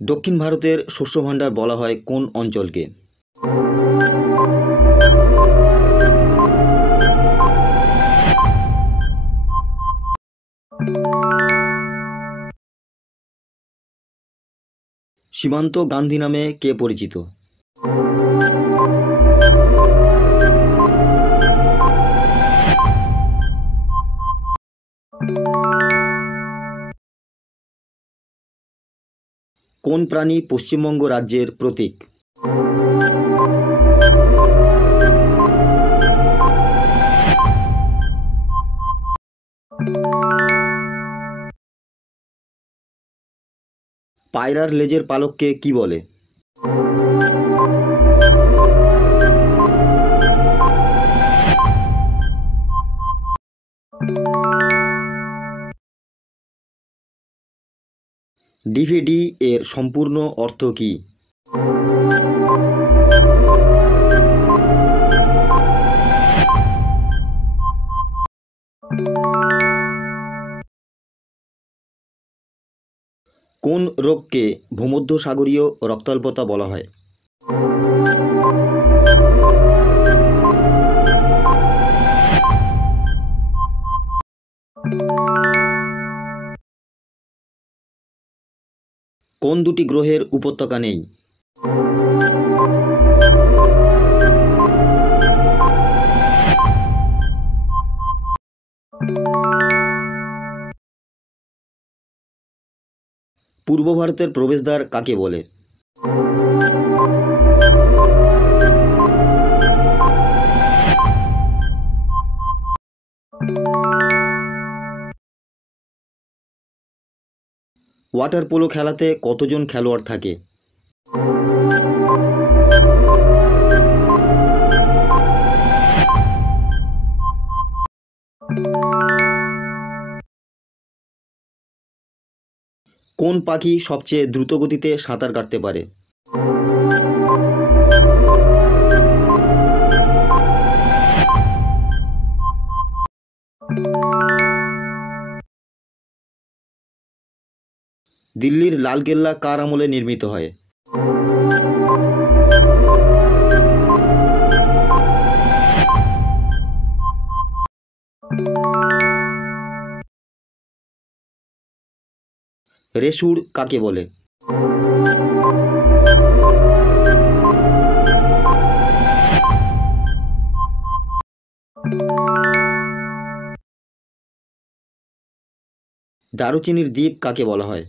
দক্ষিণ ভারতের শস্য ভাণ্ডার বলা হয় কোন অঞ্চলকে? সীমান্ত গান্ধী নামে কে পরিচিত? কোন প্রাণী পশ্চিমবঙ্গ রাজ্যের প্রতীক? পায়রার লেজের পালককে কি বলে? ডিভিডি এর সম্পূর্ণ অর্থ কী? কোন রোগকে ভূমধ্যসাগরীয় রক্তাল্পতা বলা হয়? কোন দুটি গ্রহের উপত্যকা নেই? পূর্ব ভারতের প্রবেশদ্বার কাকে বলে? ওয়াটার পোলো খেলাতে কতজন খেলোয়াড় থাকে? কোন পাখি সবচেয়ে দ্রুত গতিতে সাঁতার কাটতে পারে? দিল্লির লালকেল্লা কার আমলে নির্মিত হয়? রেসুর কাকে বলে? দারুচিনির দ্বীপ কাকে বলা হয়?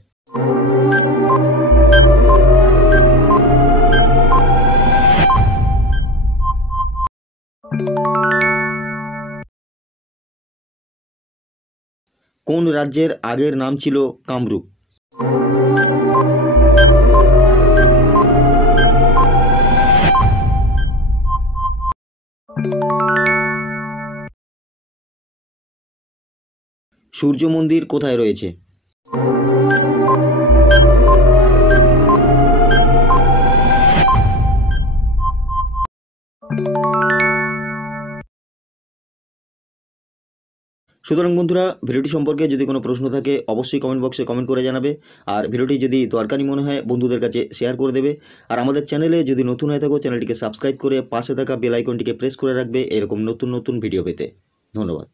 কোন রাজ্যের আগের নাম ছিল কামরূপ? সূর্য মন্দির কোথায় রয়েছে? সুতরাং বন্ধুরা, ভিডিওটি সম্পর্কে যদি কোনো প্রশ্ন থাকে অবশ্যই কমেন্ট বক্সে কমেন্ট করে জানাবে। আর ভিডিওটি যদি দরকারি মনে হয় বন্ধুদের কাছে শেয়ার করে দেবে। আর আমাদের চ্যানেলে যদি নতুন হয়ে থাকো চ্যানেলটিকে সাবস্ক্রাইব করে পাশে থাকা বেল আইকনটিকে প্রেস করে রাখবে এরকম নতুন নতুন ভিডিও পেতে। ধন্যবাদ।